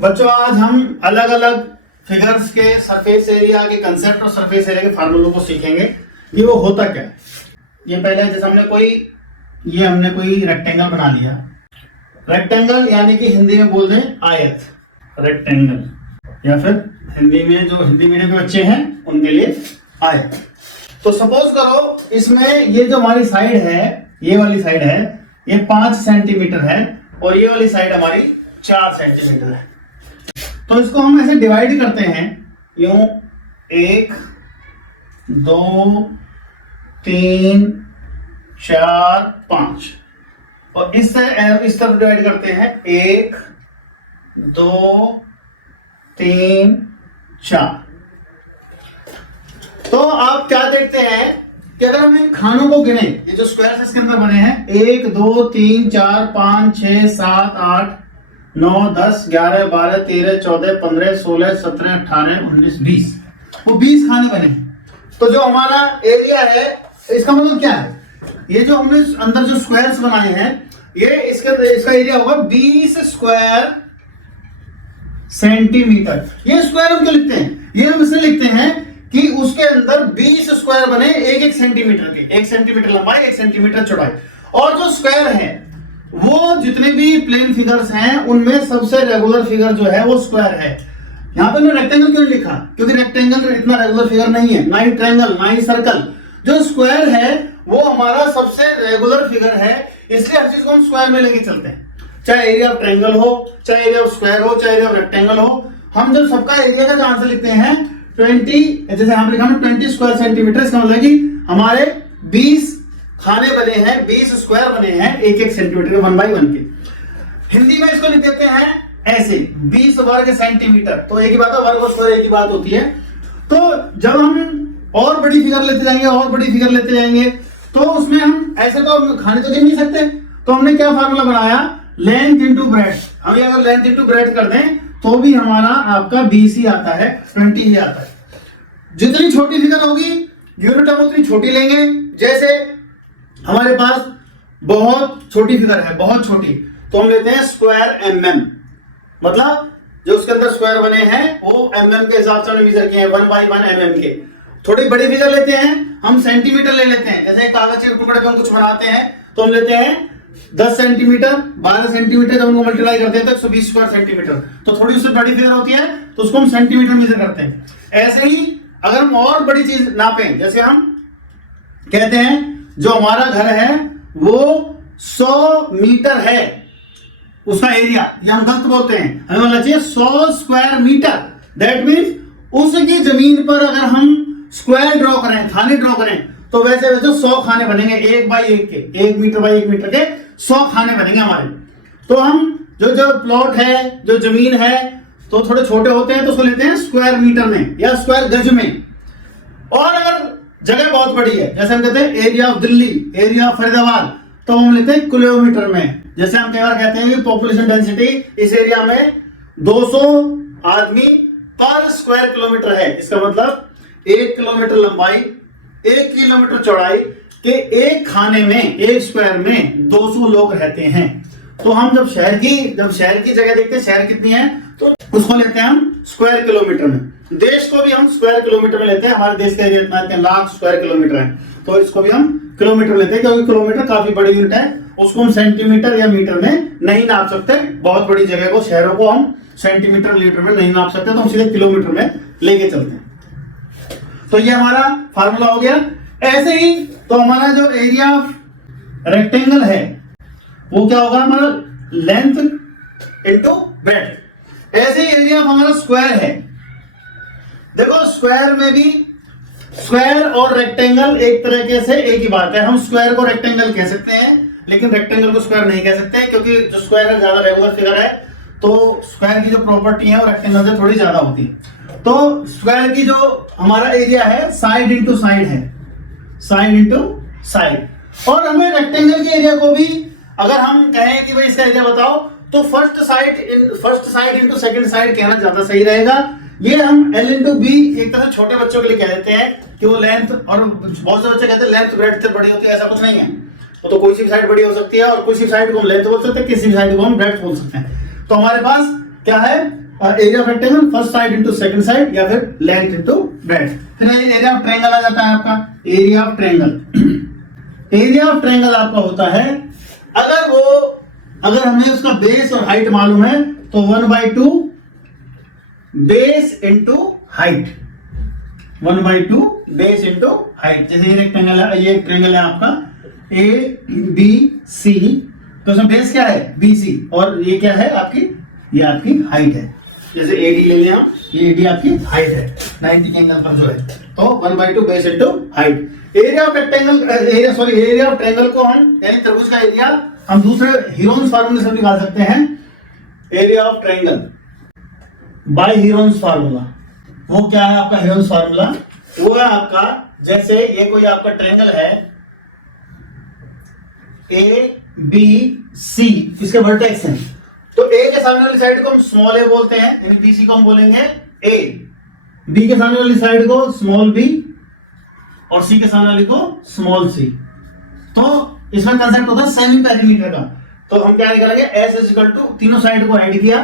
बच्चों आज हम अलग अलग फिगर्स के सरफेस एरिया के कंसेप्ट और सरफेस एरिया के फार्मूलों को सीखेंगे कि वो होता क्या है। ये पहले जैसे हमने कोई रेक्टेंगल बना लिया। रेक्टेंगल यानी कि हिंदी में बोल दें आयत, रेक्टेंगल, या फिर हिंदी में जो हिंदी मीडियम के बच्चे हैं उनके लिए आयत। तो सपोज करो इसमें ये जो हमारी साइड है, ये वाली साइड है, ये 5 सेंटीमीटर है और ये वाली साइड हमारी 4 सेंटीमीटर है। तो इसको हम ऐसे डिवाइड करते हैं यूं 1 2 3 4 5 और इस तरफ डिवाइड करते हैं 1 2 3 4। तो आप क्या देखते हैं कि अगर हम इन खानों को गिने, ये जो स्क्वायर इसके अंदर बने हैं 1 2 3 4 5 6 7 8 9 10 11 12 13 14 15 16 17 18 19 20, वो 20 खाने बने। तो जो हमारा एरिया है इसका मतलब क्या है, ये जो हमने अंदर जो स्क्वायर्स बनाए हैं ये इसका एरिया होगा 20 स्क्वायर सेंटीमीटर। ये स्क्वायर हम क्यों लिखते हैं, ये हम इसलिए लिखते हैं कि उसके अंदर 20 स्क्वायर बने 1 सेंटीमीटर के, 1 सेंटीमीटर लंबाई 1 सेंटीमीटर चौड़ाई। और जो स्क्वायर है वो जितने भी प्लेन फिगर्स हैं उनमें सबसे रेगुलर फिगर जो है वो स्क्वायर है। यहां पे रेक्टेंगल क्यों लिखा, क्योंकि रेक्टेंगल इतना रेगुलर फिगर नहीं है, ना ही ट्रायंगल ना ही सर्कल। जो स्क्वायर है वो हमारा सबसे रेगुलर फिगर है, इसलिए हर चीज को हम स्क्वायर में लेके चलते हैं। चाहे एरिया ऑफ ट्रायंगल हो, चाहे एरिया ऑफ स्क्वायर हो, चाहे एरिया ऑफ रेक्टेंगल हो, हम जब सबका एरिया का आंसर लिखते हैं 20, जैसे हम लिखा 20 स्क्वायर सेंटीमीटर, इसका मतलब कि हमारे 20 खाने बने हैं, 20 स्क्वायर बने हैं 1 सेंटीमीटर के 1/1 के। हिंदी में इसको लिख देते हैं ऐसे 20 वर्ग सेंटीमीटर। तो एक ही बात है, वर्ग और स्क्वायर एक ही बात होती है। तो जब हम और बड़ी फिगर लेते जाएंगे और बड़ी फिगर लेते जाएंगे तो उसमें हम ऐसे तो खाने तो गिन नहीं सकते। तो हमने क्या फार्मूला बनाया, लेंथ इंटू ब्रेड्थ। हम ये अगर लेंथ इंटू ब्रेड्थ कर दें तो भी हमारा आपका 20 ही आता है, 20 ही आता है। जितनी छोटी फिगर होगी यूनिट हम उतनी छोटी लेंगे। जैसे हमारे पास बहुत छोटी फिगर है, बहुत छोटी, तो हम लेते हैं स्क्वायर mm, मतलब जो उसके अंदर स्क्वायर बने हैं वो mm के हिसाब से हमने मेजर किए हैं, 1/1 mm के। थोड़ी बड़ी फिगर लेते हैं हम सेंटीमीटर ले लेते हैं। जैसे कागज के टुकड़े पे हम कुछ बनाते हैं तो हम लेते हैं 10 सेंटीमीटर 12 सेंटीमीटर, जब उनको मल्टीप्लाई करते हैं तो 120 स्क्वायर सेंटीमीटर। तो थोड़ी उससे बड़ी फिगर होती है तो उसको हम सेंटीमीटर मेजर करते हैं। ऐसे ही अगर हम और बड़ी चीज नापें, जैसे हम कहते हैं जो हमारा घर है वो 100 मीटर है उसका एरिया, ये हम गलत बोलते हैं, हमें बोलना चाहिए 100 स्क्वायर मीटर। दैट मीन्स उसकी जमीन पर अगर हम स्क्वायर ड्रॉ करें, खाने ड्रॉ करें, तो वैसे 100 खाने बनेंगे 1/1 के, 1 मीटर बाई 1 मीटर के 100 खाने बनेंगे हमारे। तो हम जो प्लॉट है, जो जमीन है, तो थोड़े छोटे होते हैं तो उसको लेते हैं स्क्वायर मीटर में या स्क्वायर गज में। और अगर जगह बहुत बड़ी है, जैसे हम कहते हैं area of Delhi, area of Faridabad, तो हम लेते हैं किलोमीटर में। जैसे हम कई बार कहते हैं कि पॉपुलेशन डेंसिटी इस एरिया में 200 आदमी पर स्क्वायर किलोमीटर है। इसका मतलब 1 किलोमीटर लंबाई 1 किलोमीटर चौड़ाई के एक खाने में, एक स्क्वायर में 200 लोग रहते हैं। तो हम जब शहर की जगह देखते हैं, शहर कितनी है, तो उसको लेते हैं हम स्क्वायर किलोमीटर में। देश को भी हम स्क्वायर किलोमीटर में लेते हैं। हमारे देश का एरिया इतना लाख स्क्वायर किलोमीटर है, तो इसको भी हम किलोमीटर लेते हैं, क्योंकि किलोमीटर काफी बड़ी यूनिट है। उसको हम सेंटीमीटर या मीटर में नहीं नाप सकते। बहुत बड़ी जगह को, शहरों को हम सेंटीमीटर लीटर में नहीं नाप सकते, तो हम सीधे किलोमीटर में लेके चलते हैं। तो ये हमारा फार्मूला हो गया। ऐसे ही तो हमारा जो एरिया ऑफ रेक्टेंगल है वो क्या होगा, हमारा लेंथ इंटू ब्रेड्थ। ऐसे ही एरिया ऑफ हमारा स्क्वायर है। देखो स्क्वायर में भी स्क्वायर और रेक्टेंगल एक तरीके से एक ही बात है। हम स्क्वायर को रेक्टेंगल कह सकते हैं लेकिन रेक्टेंगल को स्क्वायर नहीं कह सकते, क्योंकि जो स्क्वायर है ज्यादा रेगुलर फिगर है, तो स्क्वायर की जो प्रॉपर्टी है वो रेक्टेंगल से थोड़ी ज्यादा होती है। तो स्क्वायर की जो हमारा एरिया है साइड इंटू साइड है, साइड इंटू साइड। और हमें रेक्टेंगल के एरिया को भी अगर हम कहें कि भाई इसका एरिया बताओ, तो first side into second side कहना ज्यादा सही रहेगा। ये हम L इंटू बी एक तरह से छोटे बच्चों के लिए कह देते हैं कि वो लेंथ, और बहुत से बच्चे कहते हैं लेंथ ब्रेड्थ से बड़ी होती है, ऐसा कुछ नहीं है। तो कोई सी साइड बड़ी हो सकती है और कोई सी साइड को हम लेंथ बोल सकते हैं, किसी साइड को हम ब्रेड्थ बोल सकते हैं। तो हमारे पास क्या है, area of rectangle first side into second side या फिर लेंथ इंटू ब्रेड्थ। फिर एरिया ऑफ ट्रायंगल आ जाता है आपका, area of triangle. Area of triangle आपका होता है अगर हमें उसका बेस और हाइट मालूम है तो 1/2 base into height, 1/2 base into height. जैसे ये रेक्टेंगल है, ये ट्रायंगल है आपका ABC, तो उसमें बेस क्या है BC और ये क्या है आपकी, ये आपकी हाइट है। जैसे AD ले लिया, ये AD आपकी हाइट है 90 एंगल पर जो है, तो 1/2 base into height. Area of rectangle area of triangle को हम यानी त्रिभुज का एरिया हम दूसरे हीरोन्स फार्मूले से निकाल सकते हैं। Area of triangle by Heron's formula, वो क्या है आपका हीरोन्स फार्मूला? वो है आपका, जैसे ये कोई आपका ट्रायंगल है ABC, इसके वर्टेक्स हैं, तो A के सामने वाली साइड को हम स्मॉल a बोलते हैं, यानी BC को हम बोलेंगे A, B के सामने वाली साइड को स्मॉल b और C के सामने वाली को स्मॉल c। तो इसमें कंसेप्ट होता है सेमी पेरीमीटर का, तो हम क्या निकालेंगे S इक्वल टू तीनों साइड को ऐड किया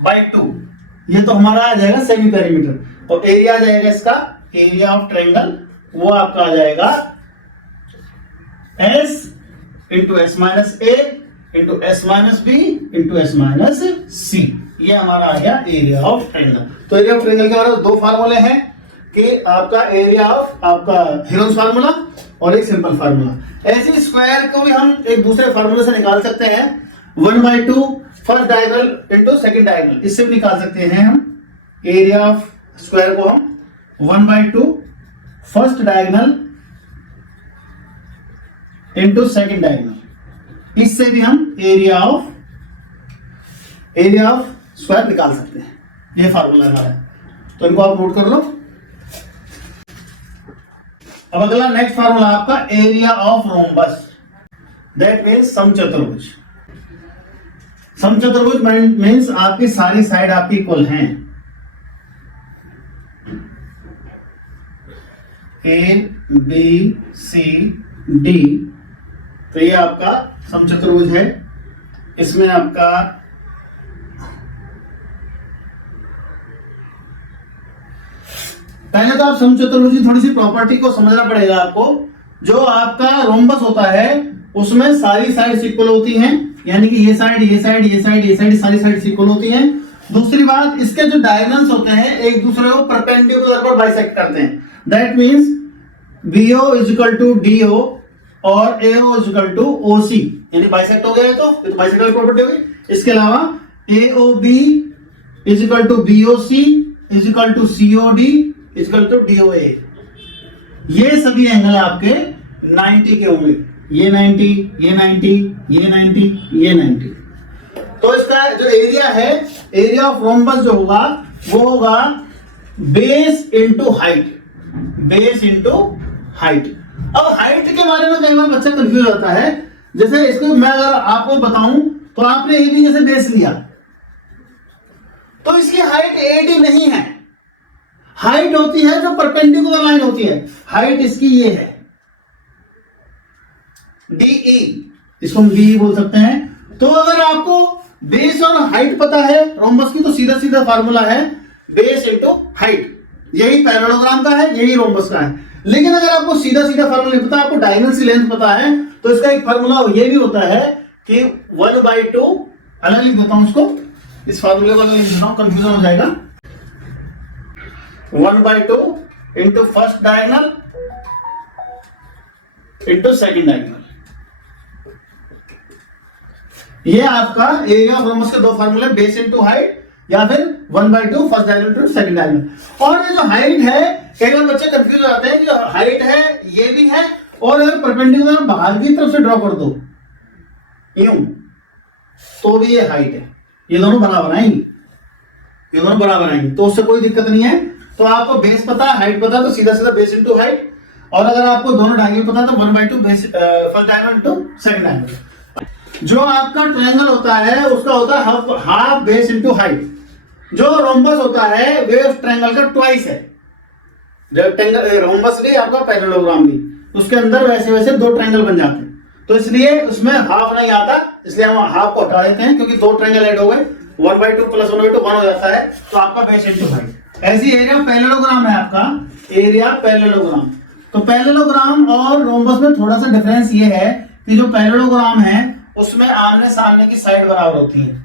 बाय 2, ये तो हमारा आ जाएगा सेमी पेरीमीटर। और एरिया आ जाएगा इसका, एरिया ऑफ ट्रायंगल वो आपका आ जाएगा S into S minus A into S minus B into S minus C, ये हमारा आ गया एरिया ऑफ ट्रायंगल। तो एरिया ऑफ ट्रायंगल के हमारे दो फार्मूले हैं कि आपका एरिया ऑफ आपका हीरोन्स फार्मूला और एक सिंपल फार्मूला। ऐसे स्क्वायर को भी हम एक दूसरे फार्मूले से निकाल सकते हैं, 1/2 first diagonal into second diagonal, इससे भी निकाल सकते हैं हम एरिया ऑफ स्क्वायर को हम 1/2 first diagonal into second diagonal, इससे भी हम एरिया ऑफ स्क्वायर निकाल सकते हैं। ये फार्मूला हमारा है, तो इनको आप नोट कर लो। अब अगला नेक्स्ट फार्मूला आपका area of rhombus, that means समचतुर्भुज। समचतुर्भुज मीन्स आपकी सारी साइड आपकी इक्वल हैं, ABCD, तो ये आपका समचतुर्भुज है। इसमें आपका पहले तो आप समचतुर्भुज की थोड़ी सी प्रॉपर्टी को समझना पड़ेगा आपको। जो आपका रोम्बस होता है उसमें सारी साइड्स इक्वल होती हैं, यानी कि ये साइड ये साइड ये साइड ये साइड सारी साइड्स इक्वल होती हैं। दूसरी बात, इसके जो डायगोनल्स होते हैं एक दूसरे को परपेंडिकुलर पर बाइसेक्ट करते हैं, that means BO is equal to DO और AO is equal to OC, यानी बाइसेक्ट हो गया है, तो बाइसेक्टर प्रॉपर्टी होगी। इसके अलावा AOB is equal to BOC is equal to COD is equal to DOA। ये सभी एंगल आपके 90 के होंगे, ये 90 ये 90 ये 90 ये 90। तो इसका जो एरिया है, एरिया ऑफ रोम्बस जो होगा वो होगा base into height, base into height. अब हाइट के बारे में कई बार बच्चा कंफ्यूज होता है। जैसे इसको मैं अगर आपको बताऊं तो आपने AB जैसे बेस लिया तो इसकी हाइट AD नहीं है, हाइट होती है जो परपेंडिकुलर लाइन होती है, हाइट इसकी ये है DE, इसको हम DE बोल सकते हैं। तो अगर आपको बेस और हाइट पता है रोम्बस की तो सीधा सीधा फार्मूला है बेस इंटू हाइट, यही पैरेललोग्राम का है, यही रोम्बस का है। लेकिन अगर आपको सीधा सीधा फार्मूला नहीं पता, आपको डायगोनल की लेंथ पता है, तो इसका एक फार्मूला ये भी होता है कि 1/2, अलग लिख देता हूं उसको, इस फार्मूले को अलग लिख देता हूं, कंफ्यूजन हो जाएगा। 1/2 into first diagonal into second diagonal, ये आपका एरिया ऑफ रोम्बस के दो फार्मूले, बेस इंटू हाइट या फिर 1/2 first diagonal to second diagonal. और ये जो हाइट है, कई बार बच्चे कंफ्यूज हो जाते हैं कि हाइट है ये भी है, और अगर परपेंडिकुलर बाहर की तरफ से ड्रॉ कर दो यूं तो भी ये हाइट है, ये दोनों बराबर आएंगे, ये दोनों बराबर आएंगे, तो उससे कोई दिक्कत नहीं है। तो आपको बेस पता है हाइट पता है तो सीधा सीधा बेस इंटू हाइट, और अगर आपको दोनों डायगोनल पता है तो 1/2 base first diagonal to second diagonal. जो आपका ट्रायंगल होता है उसका होता है हाफ बेस इंटू हाइट। जो रोम्बस होता है वे उस ट्रायंगल का ट्वाइस है। रोम्बस भी आपका पैरेललोग्राम भी, उसके अंदर वैसे वैसे दो ट्रायंगल बन जाते हैं, तो इसलिए उसमें हाफ नहीं आता, इसलिए हम हाफ को हटा देते हैं क्योंकि दो ट्रायंगल ऐड हो गए, 1/2 प्लस 1/2 1 हो जाता है, तो आपका बेस इंटू हाइट। ऐसी एरिया पैरेललोग्राम है आपका, एरिया पैरेललोग्राम। तो पैरेललोग्राम और रोम्बस में थोड़ा सा डिफरेंस ये है कि जो पैरेललोग्राम है उसमें आमने सामने की साइड बराबर होती है,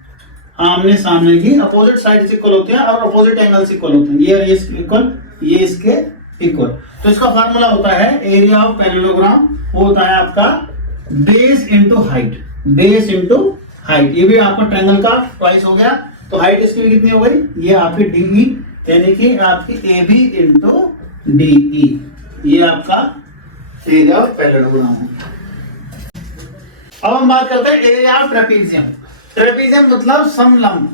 आमने सामने की अपोजिट साइड इक्वल होती है और अपोजिट एंगल्स इक्वल होते हैं, ये इसके इक्वल, ये इसके इक्वल। तो इसका फार्मूला होता है एरिया ऑफ पैरेललोग्राम, वो होता है आपका base into height, base into height. ये भी आपका ट्रायंगल का ट्वाइस हो गया, तो हाइट इसकी भी कितनी हो गई, ये आपकी डीई यानी कि आपकी ए बी इंटू डीई, ये आपका एरिया ऑफ पैरेललोग्राम है। अब हम बात करते हैं एरिया ऑफ ट्रेपीजियम। ट्रेपीजियम मतलब समलंब,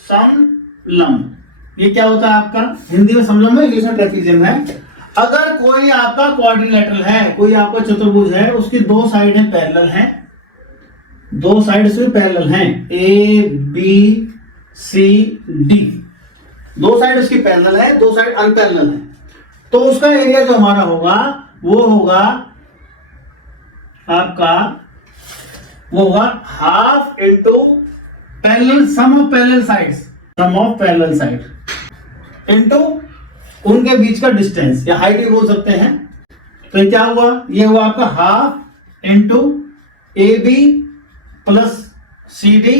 समलंब ये क्या होता है आपका, हिंदी में समलंब है, इंग्लिश में ट्रेपीजियम है। अगर कोई आपका क्वाड्रिलेटरल है, कोई आपका चतुर्भुज है, उसकी दो साइडें पैरेलल हैं, दो साइड से पैरेलल हैं, ए बी सी डी, दो साइड उसकी पैरेलल है, दो साइड अनपैरेलल है, तो उसका एरिया जो हमारा होगा वो होगा आपका, वो होगा half into parallel sum of parallel sides, sum of parallel side into उनके बीच का डिस्टेंस या हाइट भी बोल सकते हैं। तो ये क्या हुआ, ये हुआ आपका half into A B plus C D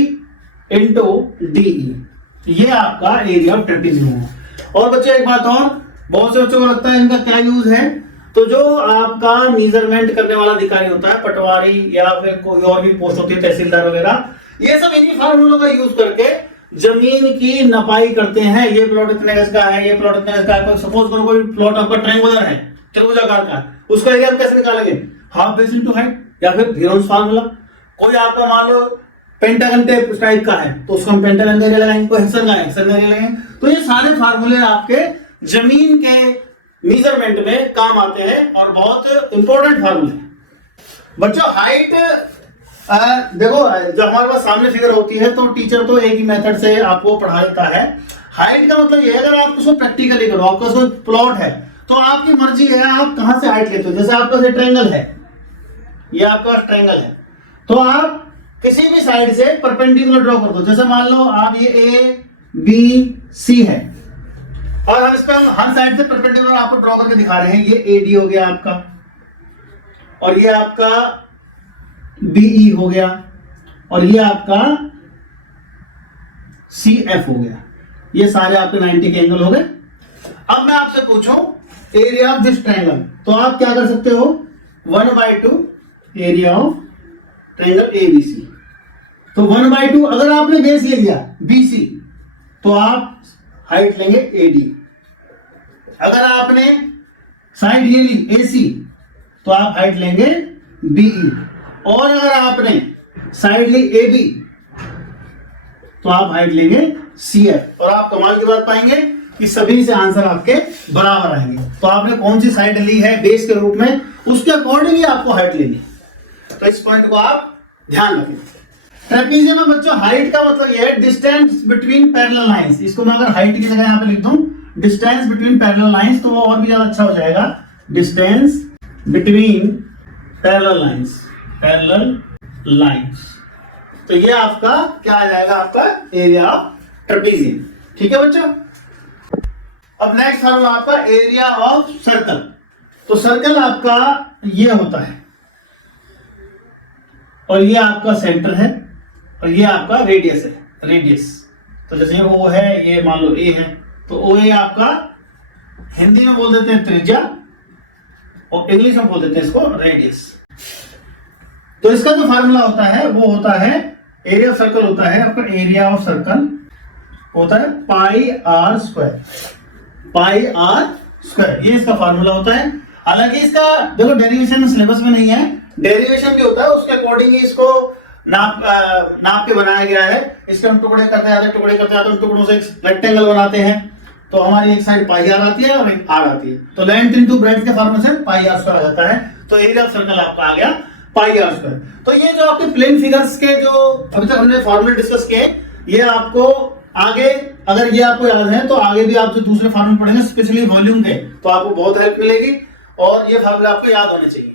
into DE, ये आपका एरिया ऑफ ट्रेपीजियम है। और बच्चों एक बात और, बहुत से बच्चों को लगता है इनका क्या यूज है, तो जो आपका मेजरमेंट करने वाला अधिकारी होता है, पटवारी या फिर कोई और भी पोस्ट होती है, तहसीलदार वगैरह, ये सब इन्हीं फार्मूलों का यूज करके जमीन की नपाई करते हैं। ये प्लॉट इतने गज का है, ये प्लॉट इतने गज का है। सपोज करो कोई प्लॉट आपका ट्रायंगुलर है, त्रिभुजाकार का, उसका एरिया हम कैसे निकालेंगे, हाफ बेस इनटू हाइट या फिर हीरोन्स फार्मूला। कोई आपका मान लो पेंटागन टाइप का है, तो उसको हम पेंटागन का एरिया लगाएंगे, कोई हेक्सागन का हेक्सागन का एरिया लगाएंगे। तो ये सारे फार्मूले आपके जमीन के मेजरमेंट में काम आते हैं और बहुत इंपॉर्टेंट फार्मूले। बच्चों हाइट देखो, जब हमारे पास सामने फिगर होती है तो टीचर तो एक ही मेथड से आपको पढ़ा देता है। हाइट का मतलब ये है, अगर आप उसको प्रैक्टिकली करो, आपका कोई प्लॉट है तो आपकी मर्जी है आप कहां से हाइट लेते हो। जैसे आपका ये ट्रायंगल है, ये आपका ट्रायंगल है, तो आप किसी भी साइड से परपेंडिकुलर ड्रॉ कर दो। जैसे मान लो आप ये ए बी सी है और हम इस पर हर साइड से परपेंडिकुलर आपको ड्रॉ करके दिखा रहे हैं। ये ए डी हो गया आपका और ये आपका बीई हो गया और ये आपका सी एफ हो गया। ये सारे आपके 90 के एंगल हो गए। अब मैं आपसे पूछूं एरिया ऑफ दिस ट्रायंगल, तो आप क्या कर सकते हो, 1/2 एरिया ऑफ ट्रायंगल एबीसी। तो 1/2 अगर आपने बेस ले लिया बीसी तो आप हाइट लेंगे एडी। अगर आपने साइड ये ली एसी तो आप हाइट लेंगे बीई। और अगर आपने साइड ली एबी तो आप हाइट लेंगे सीएफ। और आप कमाल की बात पाएंगे कि सभी से आंसर आपके बराबर आएंगे। तो आपने कौन सी साइड ली है बेस के रूप में, उसके अकॉर्डिंगली आपको हाइट लेनी। तो इस पॉइंट को आप ध्यान रखें। ट्रेपीजियम में बच्चों हाइट का मतलब यह है डिस्टेंस बिटवीन पैरेलल लाइंस। इसको मैं अगर हाइट की जगह यहां पे लिख दूं डिस्टेंस बिटवीन पैरेलल लाइंस तो वो और भी ज्यादा अच्छा हो जाएगा। Distance between parallel lines, parallel lines. तो ये आपका क्या आ जाएगा, आपका एरिया ऑफ ट्रेपीजियम। ठीक है बच्चों। अब नेक्स्ट फार्मूला आपका एरिया ऑफ सर्कल। तो सर्कल आपका ये होता है और ये आपका सेंटर है और ये आपका रेडियस है, रेडियस। तो जैसे ओ है, ये मान लो ए है, तो ओ ए आपका हिंदी में बोल देते हैं त्रिज्या और इंग्लिश में बोल देते हैं इसको रेडियस। तो इसका जो फार्मूला होता है वो होता है एरिया ऑफ सर्कल होता है आपका, एरिया ऑफ सर्कल होता है pi are square, pi are square. ये इसका फार्मूला होता है। हालांकि इसका देखो डेरिवेशन सिलेबस में नहीं है, डेरिवेशन भी होता है, उसके अकॉर्डिंग ही इसको नाप के बनाया गया है। इसके हम टुकड़े करते जाते हैं, टुकड़े करते जाते हैं, टुकड़ों से एक रेक्टेंगल बनाते हैं। तो हमारी एक साइड पाई आर आती है और एक आर आती है। तो लेंथ इनटू ब्रेड्थ के फॉर्मूले से पाई आर स्क्वायर आ जाता है। तो एरिया ऑफ सर्कल आपका आ गया पाई आर स्क्वायर। तो ये जो आपके प्लेन फिगर्स के जो अभी तक हमने फॉर्मूले डिस्कस किए, ये आपको आगे अगर ये आपको याद है तो आगे भी आप जो दूसरे फॉर्मूले पढ़ेंगे स्पेशली वॉल्यूम के, तो आपको बहुत हेल्प मिलेगी और ये फॉर्मूले आपको याद होने चाहिए।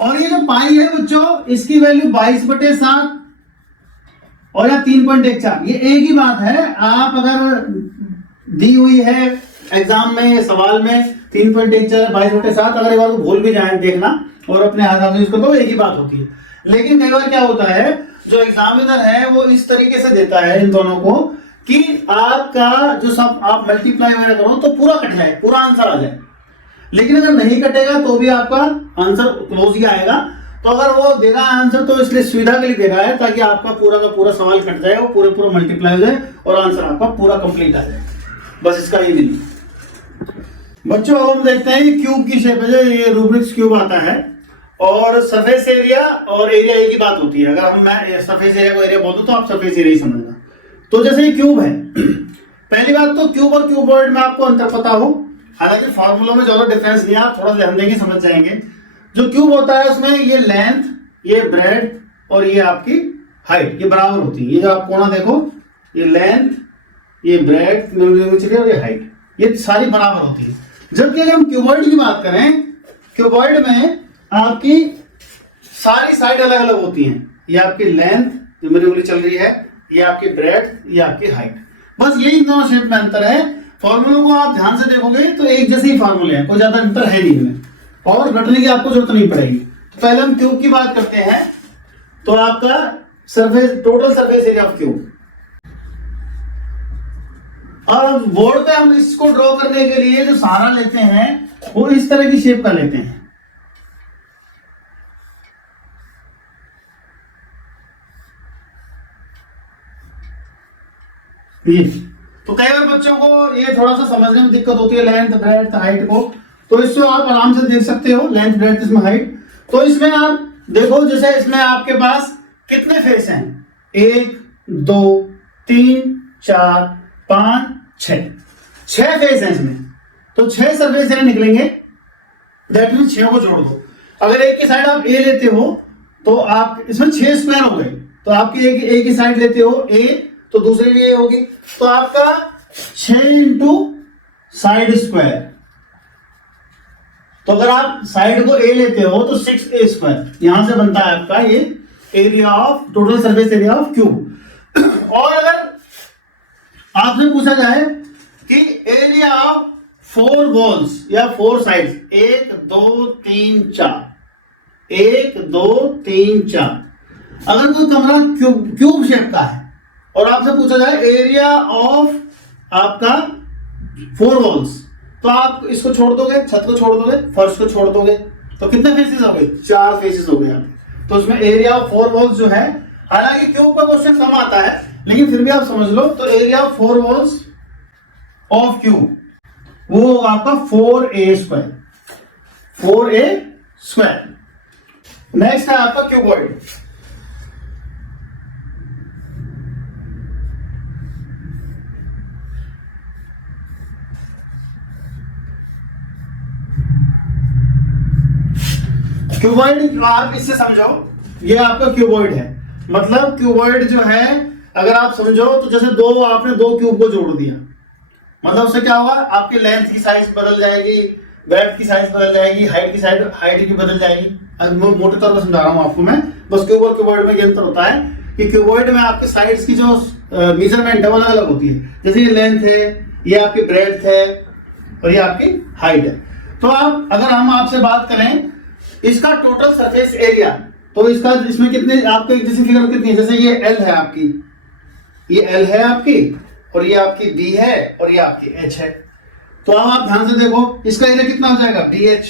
और ये जो पाई है बच्चों, इसकी वैल्यू 22/7 और यहाँ 3.14, ये एक ही बात है। आप अगर दी हुई है एग्जाम में सवाल में 3.14 22/7, अगर एक बार को भूल भी जाए देखना और अपने हाथ से यूज कर, तो एक ही बात होती है। लेकिन कई बार क्या होता है, जो एग्जामिनर है वो इस तरीके से देता है इन दोनों को कि आपका जो सब आप मल्टीप्लाई वगैरह करो तो पूरा कट जाए, पूरा आंसर आ जाए। लेकिन अगर नहीं कटेगा तो भी आपका आंसर क्लोज ही आएगा। तो अगर वो देगा आंसर तो इसलिए सुविधा के लिए दे रहा है, ताकि आपका पूरा का पूरा सवाल कट जाए, वो पूरा मल्टीप्लाई हो जाए और आंसर आपका पूरा कंप्लीट आ जाए। बस इसका ये नहीं। बच्चों अब हम देखते हैं क्यूब की शेप है, ये रूब्रिक्स क्यूब आता है और सरफेस एरिया और एरिया एक ही बात होती है। अगर हम मैं सरफेस एरिया को एरिया बोल दूं तो आप सरफेस एरिया ही समझना। तो जैसे ये क्यूब है, पहली बात तो क्यूब और क्यूबॉइड में आपको अंतर पता हो, हालांकि फॉर्मूलों में ज्यादा डिफरेंस नहीं है, आप थोड़ा ध्यान देंगे समझ जाएंगे। जो क्यूब होता है उसमें ये लेंथ, ये ब्रेड्थ और ये आपकी हाइट ये बराबर होती है। ये जो आप कोना देखो, ये लेंथ, ये ब्रेड्थ और ये हाइट, ये सारी बराबर होती है। जबकि अगर हम क्यूबॉइड की बात करें, क्यूबॉइड में आपकी सारी साइड अलग अलग होती हैं। ये आपकी लेंथ जो मेरी उंगली चल रही है, ये आपकी ब्रेड्थ, ये आपकी हाइट। बस यही दोनों शेप में अंतर है। फॉर्मूलों को आप ध्यान से देखोगे तो एक जैसे ही फॉर्मूले हैं, कोई ज्यादा अंतर है नहीं इनमें, और रटने की आपको जरूरत नहीं पड़ेगी। तो पहले हम क्यूब की बात करते हैं। तो आपका surface, total surface area of cube, और बोर्ड पे हम इसको ड्रॉ करने के लिए जो सहारा लेते हैं वो इस तरह की शेप का लेते हैं। तो कई बार बच्चों को ये थोड़ा सा समझने में दिक्कत होती है, लेंथ ब्रेड्थ हाइट को, तो इसको आप आराम से देख सकते हो, लेंथ ब्रेड्थ इसमें हाइट। तो इसमें आप देखो, जैसे इसमें आपके पास कितने फेस हैं, 1 2 3 4 5 6 फेस हैं इसमें। तो 6 सरफेस एरिया निकलेंगे, दैट मीन 6 को जोड़ दो। अगर एक की साइड आप ए लेते हो तो आप इसमें 6 स्क्वायर हो गए, तो आपकी एक ही साइड लेते हो ए तो दूसरी भी ए होगी, तो आपका 6 इंटू साइड स्क्वायर। तो अगर आप साइड को ए लेते हो तो 6a स्क्वायर, यहां से बनता है आपका ये area of, total surface area of cube. और अगर आपसे पूछा जाए कि एरिया ऑफ 4 वॉल्स या 4 साइड्स, 1 2 3 4, 1 2 3 4, अगर कोई कमरा क्यूब शेप का है और आपसे पूछा जाए एरिया ऑफ आपका 4 वॉल्स, तो आप इसको छोड़ दोगे, छत को छोड़ दोगे, फर्श को छोड़ दोगे, तो कितने फेसेस हो गए, 4 फेसेस हो गए यहाँ पे। तो उसमें एरिया ऑफ 4 वॉल्स जो है, हालांकि क्यूब का क्वेश्चन कम आता है लेकिन फिर भी आप समझ लो, तो area of 4 walls of cube वो होगा आपका 4a square, 4a square. Next है आपका क्यूबॉइड। क्यूबॉइड आप इससे समझो, ये आपका क्यूबॉइड है। मतलब क्यूबॉइड जो है अगर आप समझो तो जैसे आपने दो क्यूब को जोड़ दिया, मतलब उससे क्या होगा, आपकी लेंथ की साइज बदल जाएगी, ब्रेड्थ की साइज बदल जाएगी, हाइट की बदल जाएगी। मोटे तौर पर समझा रहा हूं आपको मैं, बस क्यूब और क्यूबॉइड में ये अंतर होता है कि क्यूबॉइड में आपके साइड्स की जो मेजरमेंट है वो अलग अलग होती है। जैसे ये लेंथ है, ये आपकी ब्रेड्थ है और ये आपकी हाइट है। तो आप अगर हम आपसे बात करें इसका टोटल सरफेस एरिया, तो इसका इसमें कितने आपके जैसे फिगर कितनी है, जैसे ये L है आपकी, ये L है आपकी, और ये आपकी B है और ये आपकी H है। तो अब आप ध्यान से देखो, इसका एरिया कितना हो जाएगा, BH।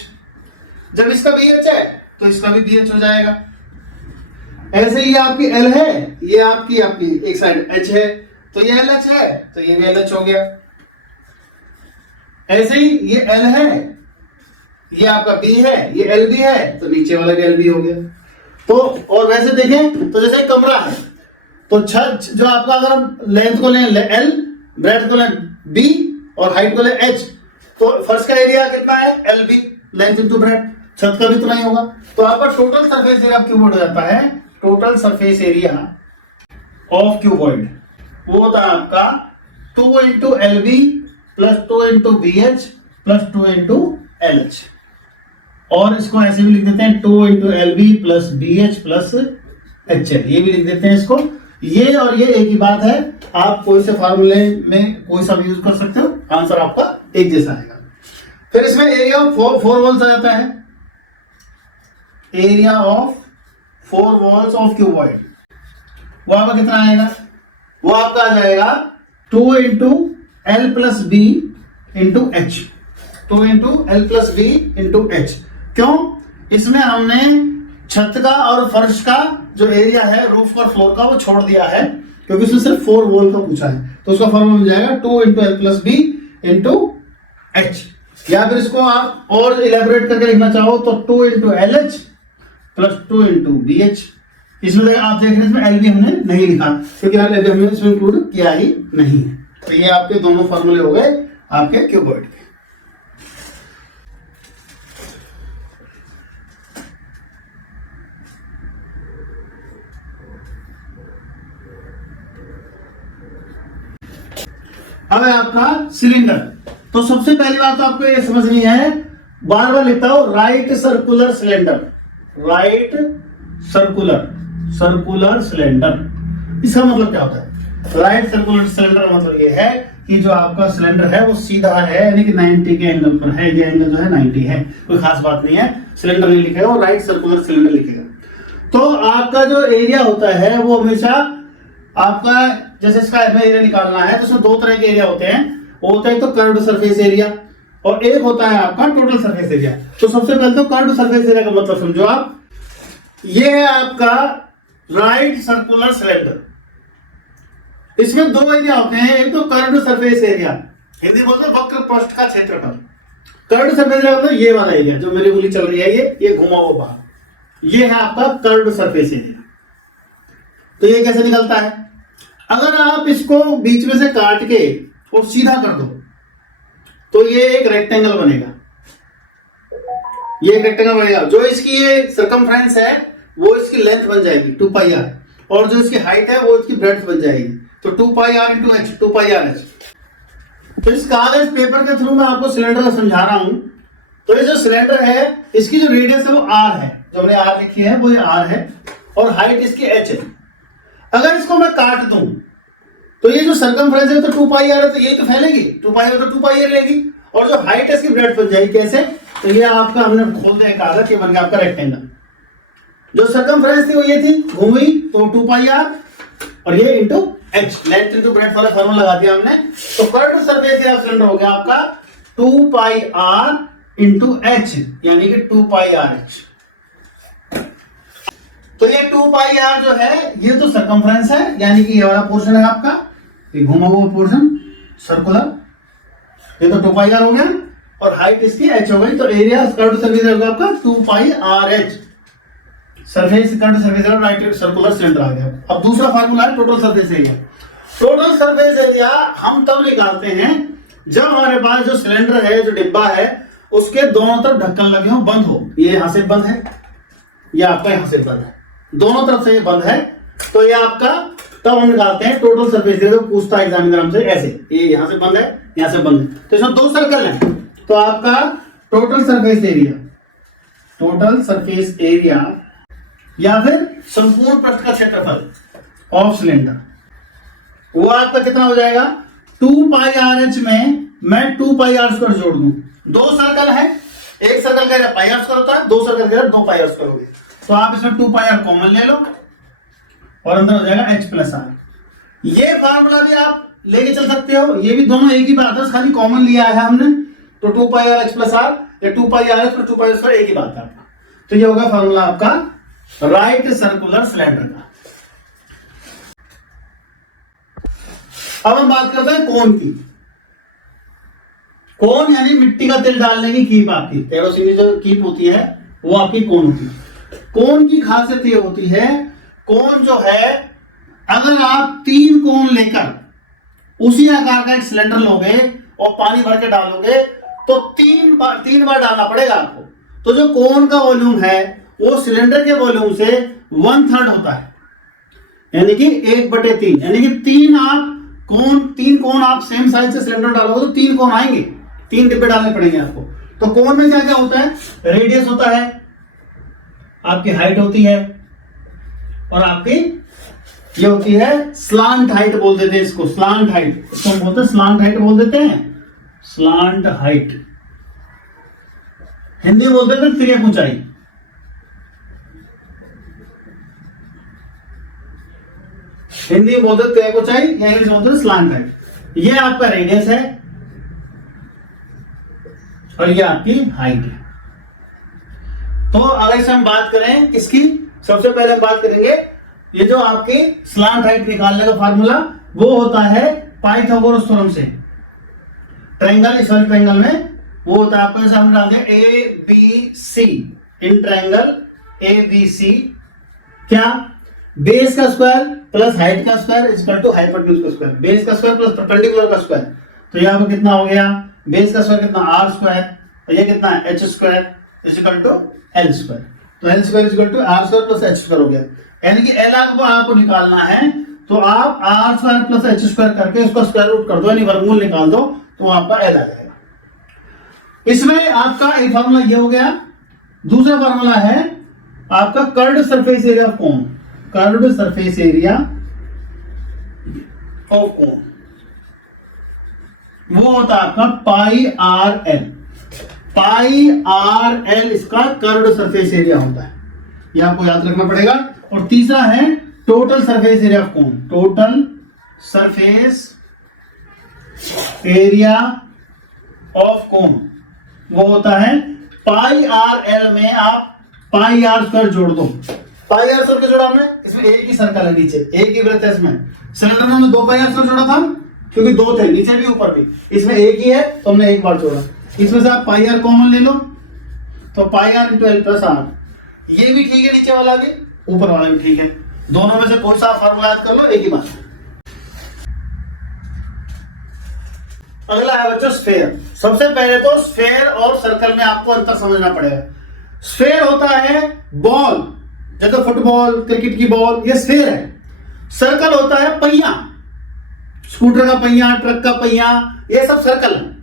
जब इसका BH है तो इसका भी BH हो जाएगा। ऐसे ही आपकी L है, ये आपकी एक साइड H है, तो ये LH है तो ये भी LH हो गया। ऐसे ही ये L है, ये आपका B है, ये LB है, तो नीचे वाला भी LB हो गया। तो और वैसे देखें तो जैसे कमरा है, तो छत जो आपका, अगर हम लेंथ को लें L, ब्रेड्थ को लें B और हाइट को लें H, तो फर्श का एरिया कितना है, LB, लेंथ इंटू ब्रेड्थ, छत का भी इतना ही होगा। तो आपका टोटल सरफेस एरिया क्यूबॉइड हो जाता है, total surface area of cuboid वो होता है आपका 2 into LB plus 2 into BH plus 2 into LH। और इसको ऐसे भी लिख देते हैं 2 into LB plus BH plus HL, ये भी लिख देते हैं इसको ये और ये एक ही बात है, आप कोई से फार्मूले में कोई सा भी यूज कर सकते हो, आंसर आपका एक जैसा आएगा। फिर इसमें एरिया ऑफ 4 वॉल्स आ जाता है, area of 4 walls of cuboid, वो आपका कितना आएगा, वो आपका आ जाएगा 2 into L plus B into H, 2 into L plus B into H. क्यों, इसमें हमने छत का और फर्श का जो एरिया है रूफ और फ्लोर का वो छोड़ दिया है, क्योंकि उसमें सिर्फ 4 वॉल का पूछा है, तो उसका फॉर्मूला मिल जाएगा 2 into L plus B into H. या फिर इसको आप और इलेबोरेट करके लिखना चाहो तो 2 into L H plus 2 into B H. इसमें आप देख रहे हैं इसमें एल भी हमने नहीं लिखा, क्योंकि एल भी हमने इसमें इंक्लूड किया ही नहीं है। तो ये आपके दोनों फॉर्मूले हो गए आपके क्यूबॉइड के। अब है आपका सिलेंडर। तो सबसे पहली बात तो आपको ये समझनी है, बार बार लिखता हूं, right circular cylinder, right circular cylinder. इसका मतलब क्या होता है, राइट सर्कुलर सिलेंडर का मतलब ये है कि जो आपका सिलेंडर है वो सीधा है, यानी कि 90 के एंगल पर है, ये एंगल जो है 90 है, कोई खास बात नहीं है, सिलेंडर नहीं लिखेगा, वो राइट सर्कुलर सिलेंडर लिखेगा। तो आपका जो एरिया होता है वो हमेशा आपका, जैसे इसका एरिया निकालना है तो उसमें 2 तरह के एरिया होते हैं, वो होता है तो कर्व्ड सरफेस एरिया और एक होता है आपका टोटल सरफेस एरिया। तो सबसे पहले तो कर्व्ड सरफेस एरिया का मतलब समझो आप, ये है आपका राइट सर्कुलर सिलेंडर। इसमें 2 एरिया होते हैं, एक तो कर्व्ड सरफेस एरिया, हिंदी बोलते हैं वक्र पृष्ठ का क्षेत्रफल। कर्व्ड सरफेस एरिया मतलब ये वाला एरिया जो मेरी उंगली चल रही है, ये घुमा हुआ बाहर, ये है आपका कर्व्ड सरफेस एरिया। तो ये कैसे निकलता है, अगर आप इसको बीच में से काट के और सीधा कर दो तो ये एक रेक्टेंगल बनेगा, ये एक रेक्टेंगल बनेगा। जो इसकी ये सर्कमफ्रेंस है वो इसकी लेंथ बन जाएगी 2 पाई आर, और जो इसकी हाइट है वो इसकी ब्रेड्थ बन जाएगी, तो 2 pi are into H, 2 pi r h. तो इस कागज पेपर के थ्रू मैं आपको सिलेंडर का समझा रहा हूं। तो ये जो सिलेंडर है इसकी जो रेडियस है वो आर है, जो हमने आर लिखी है वो ये आर है, और हाइट इसकी एच है। अगर इसको मैं काट दूं तो ये जो सर्कमफ्रेंस है तो 2 पाई आर है, तो यही तो फैलेगी, 2 पाई आर तो 2 पाई आर रहेगी, और जो हाइट है इसकी ब्रेड्थ बन जाएगी। कैसे, तो ये आपका हमने खोल दिया कागज, ये बन गया आपका रेक्टेंगल। जो सर्कमफ्रेंस थी वो ये थी, घूमी तो 2 पाई आर, और ये into H, length into breadth वाला फॉर्मूला लगा दिया हमने। तो कर्व्ड सरफेस एरिया सिलेंडर हो गया आपका 2 पाई आर इंटू एच, यानी कि 2 पाई आर एच। तो ये 2 पाई आर जो है ये तो सर्कमफ्रेंस है, यानी कि ये वाला पोर्शन है आपका, ये घुमा हुआ पोर्शन सर्कुलर, ये तो 2 पाई आर हो गया, और हाइट इसकी एच हो गई। तो एरिया कर्व्ड सरफेस होगा आपका 2 pi r h, surface curved surface right circular cylinder आ गया। अब दूसरा फार्मूला है total surface area. Total surface area हम तब निकालते हैं जब हमारे पास जो सिलेंडर है, जो डिब्बा है, उसके दोनों तरफ ढक्कन लगे हो, बंद हो। ये यहां से बंद है, ये आपका यहां से बंद है, दोनों तरफ से ये बंद है, तो ये आपका तब हम निकालते हैं टोटल सरफेस एरिया। तो पूछता है एग्जामिनर हमसे ऐसे, ये यहां से बंद है, यहां से बंद है, तो इसमें 2 सर्कल हैं, तो आपका टोटल सरफेस एरिया या फिर संपूर्ण पृष्ठ का क्षेत्रफल ऑफ सिलेंडर, वो आपका कितना हो जाएगा, 2 पाई आर एच में मैं 2 पाई आर स्क्वायर जोड़ दूं। 2 सर्कल है, एक सर्कल का एरिया पाई आर स्क्वायर होता है, 2 सर्कल का एरिया 2 पाई आर स्क्वायर हो गया। तो आप इसमें 2 पाई आर कॉमन ले लो और अंदर हो जाएगा h प्लस आर। ये फार्मूला भी आप लेके चल सकते हो, ये भी दोनों एक ही बात है, खाली कॉमन लिया है हमने, तो 2 pi are h plus are या 2 pi are h 2 pi are एक ही बात है आपका। तो ये होगा फार्मूला आपका राइट सर्कुलर सिलेंडर का। अब हम बात करते हैं कोन की। कोन यानी मिट्टी का तेल डालने की कीप, आपकी केरोसिन जो कीप होती है वो आपकी कोन होती है। कोन की खासियत ये होती है, कोन जो है अगर आप 3 कोन लेकर उसी आकार का एक सिलेंडर लोगे और पानी भर के डालोगे तो 3 बार डालना पड़ेगा आपको। तो जो कोन का वॉल्यूम है वो सिलेंडर के वॉल्यूम से 1/3 होता है, यानी कि 1/3, यानी कि 3 कोन आप सेम साइज से सिलेंडर डालोगे तो 3 कोन आएंगे, 3 डिब्बे डालने पड़ेंगे आपको। तो कोन में क्या क्या होता है, रेडियस होता है, आपकी हाइट होती है, और आपकी ये होती है स्लांट हाइट बोल देते हैं इसको, स्लांट हाइट, इसको हम बोलते हैं स्लांट हाइट बोल देते हैं, स्लांट हाइट। हिंदी में बोलते थे तिर्यक ऊंचाई। हिंदी में बोलते तिर्यक ऊंचाई, इंग्लिश में बोलते स्लांट हाइट। ये आपका रेडियस है और ये आपकी हाइट है। तो अगर से हम बात करें इसकी, सबसे पहले हम बात करेंगे ये जो आपकी स्लांट हाइट निकालने का फार्मूला वो होता है पाइथागोरस थ्योरम से। ट्रायंगल, इस वाले ट्रायंगल में वो होता है आपको, जैसे हम डालते हैं A B C, in triangle A B C क्या, बेस का स्क्वायर प्लस हाइट का square is equal to hypotenuse का स्क्वायर, बेस का स्क्वायर प्लस परपेंडिकुलर का स्क्वायर। तो यहाँ पर कितना हो गया, बेस का स्क्वायर कितना आर स्क्वायर और ये कितना है H square is equal to L square. तो L square is equal to R square plus H square हो गया। यानी कि एल आपको निकालना है तो आप R square plus H square करके उसका स्क्वायर रूट कर दो, यानी वर्गमूल निकाल दो, तो आपका एल आ जाएगा। इसमें आपका एक फार्मूला ये हो गया। दूसरा फार्मूला है आपका curved surface area of cone, curved surface area of cone, वो होता है आपका पाई आर एल। पाई आर एल इसका कर्व्ड सरफेस एरिया होता है, ये आपको याद रखना पड़ेगा। और तीसरा है total surface area of cone, total surface area of cone, वो होता है पाई आर एल में आप पाई आर स्क्वायर जोड़ दो। पाई आर स्क्वायर जोड़ा हमने, इसमें एक ही सर्कल है, नीचे एक ही वृत्त है। इसमें सिलेंडर में हमने 2 पाई आर स्क्वायर जोड़ा था क्योंकि 2 थे, नीचे भी ऊपर भी, इसमें एक ही है तो हमने एक बार जोड़ा। इसमें से आप पाई आर कॉमन ले लो तो pi are into L plus R, ये भी ठीक है, नीचे वाला भी ऊपर वाला भी ठीक है। दोनों में से कोई सा फार्मूला याद कर लो, एक ही बात है। अगला है बच्चों स्फेयर। सबसे पहले तो स्फेयर और सर्कल में आपको अंतर समझना पड़ेगा। स्फेयर होता है बॉल, जैसे फुटबॉल, क्रिकेट की बॉल, ये स्फेयर है। सर्कल होता है पहिया, स्कूटर का पहिया, ट्रक का पहिया, ये सब सर्कल है।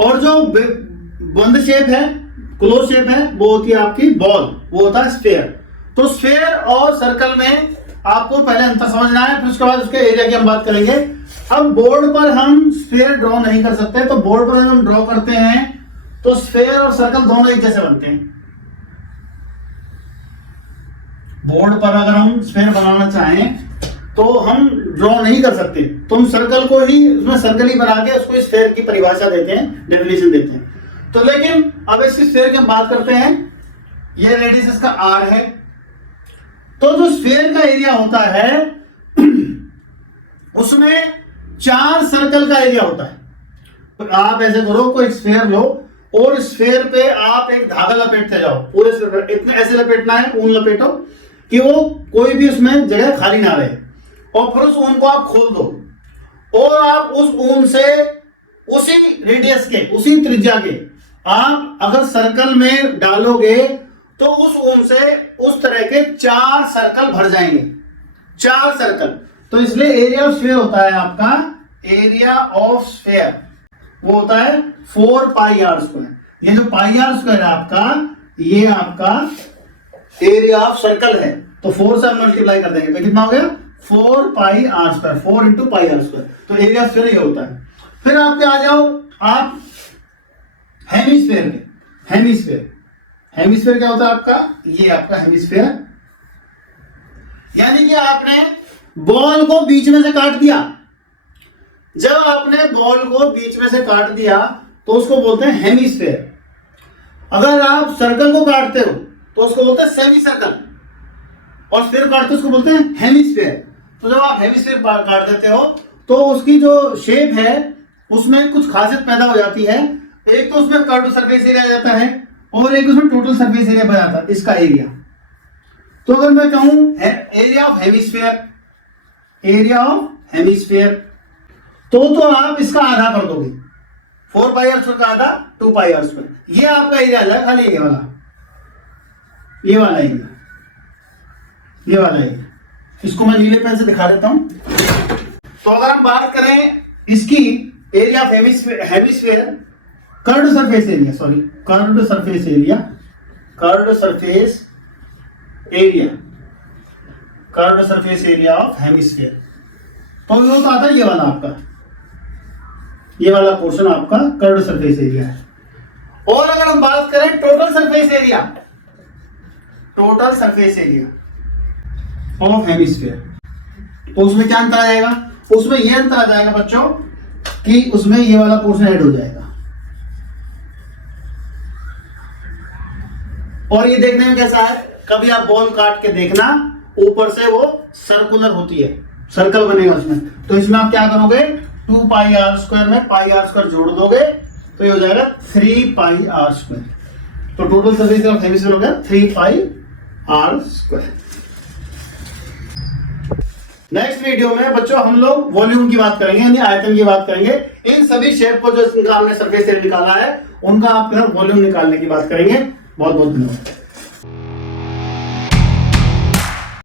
और जो बंद शेप है, क्लोज शेप है, वो होती है आपकी बॉल, वो होता है स्फेयर। तो स्फेयर और सर्कल में आपको पहले अंतर समझना है, फिर उसके बाद उसके एरिया की हम बात करेंगे। अब बोर्ड पर हम स्फेयर ड्रॉ नहीं कर सकते, तो बोर्ड पर हम ड्रॉ करते हैं तो स्फेयर और सर्कल दोनों एक जैसे बनते हैं। बोर्ड पर अगर हम स्फेयर बनाना चाहें तो हम ड्रॉ नहीं कर सकते, तो हम सर्कल को ही, उसमें सर्कल ही बना के उसको स्फेयर की परिभाषा देते हैं, डेफिनेशन देते हैं। तो लेकिन अब इस स्फेयर की हम बात करते हैं, ये रेडियस इसका आर है। तो जो स्फेयर का एरिया होता है उसमें 4 सर्कल का एरिया होता है। तो आप ऐसे करो, कोई स्फेयर लो और स्फेयर पे आप एक धागा लपेटते जाओ, पूरे स्फेयर इतने ऐसे लपेटना है, ऊन लपेटो कि वो कोई भी उसमें जगह खाली ना रहे, और फिर उस ऊन को आप खोल दो और आप उस ऊन से उसी रेडियस के, उसी त्रिज्या के आप अगर सर्कल में डालोगे तो उस ऊन से उस तरह के 4 सर्कल भर जाएंगे, 4 सर्कल। तो इसलिए एरिया ऑफ स्फीयर होता है आपका, एरिया ऑफ स्फीयर वो होता है 4 पाई आर स्क्वायर। ये जो पाई आर स्क्वायर है आपका, ये आपका एरिया ऑफ सर्कल है। तो 4 से हम मल्टीप्लाई कर देंगे तो कितना हो गया 4 pi are square, 4 into pi are square. तो एरिया ऑफ स्फीयर ये होता है। फिर आपके आ जाओ आप हेमिस्फीयर में। हेमिस्फीयर, हेमिस्फीयर क्या होता है आपका, ये आपका हेमिस्फीयर, यानी कि आपने बॉल को बीच में से काट दिया। जब आपने बॉल को बीच में से काट दिया तो उसको बोलते हैं हेमिस्फीयर। अगर आप सर्कल को काटते हो तो उसको बोलते हैं सेमी सर्कल, और स्फीयर काटते हो उसको बोलते हैं हेमिस्फीयर। तो जब आप हेमिस्फीयर काट देते हो तो उसकी जो शेप है उसमें कुछ खासियत पैदा हो जाती है। एक तो उसमें कर्व्ड सरफेस एरिया आ जाता है और एक उसमें टोटल सरफेस एरिया बन जाता है, इसका एरिया। तो अगर मैं कहूं area of hemisphere, area of hemisphere, तो आप इसका आधा कर दोगे, 4 पाई आर स्क्वायर का आधा 2 पाई आर स्क्वायर। ये आपका एरिया आ जाएगा, खाली ये वाला, ये वाला एरिया, ये वाला एरिया। इसको मैं नीले पेन से दिखा देता हूं। तो अगर हम बात करें इसकी area of hemisphere, curved surface area, sorry curved surface area, curved surface area, curved surface area of hemisphere. तो वो तो आता है ये वाला आपका, ये वाला पोर्शन आपका कर्व्ड सरफेस एरिया है। और अगर हम बात करें total surface area, total surface area of hemisphere, तो उसमें क्या अंतर आ जाएगा? उसमें यह अंतर आ जाएगा बच्चों कि उसमें ये वाला पोर्शन ऐड हो जाएगा। और ये देखने में कैसा है, कभी आप बॉल काट के देखना, ऊपर से वो सर्कुलर होती है, सर्कल बनेगा उसमें। तो इसमें आप क्या करोगे, 2 पाई आर स्क्वायर में पाई आर स्क्वायर जोड़ दोगे तो ये हो जाएगा 3 पाई आर स्क्वायर। तो टोटल सरफेस ऑफ हेमिस्फीयर हो गया 3 पाई आर स्क्वायर। नेक्स्ट वीडियो में बच्चों हम लोग वॉल्यूम की बात करेंगे, यानी आयतन की बात करेंगे। इन सभी शेप को जो इनका हमने सरफेस एरिया निकाला है, उनका आप वॉल्यूम निकालने की बात करेंगे। बहुत बहुत धन्यवाद।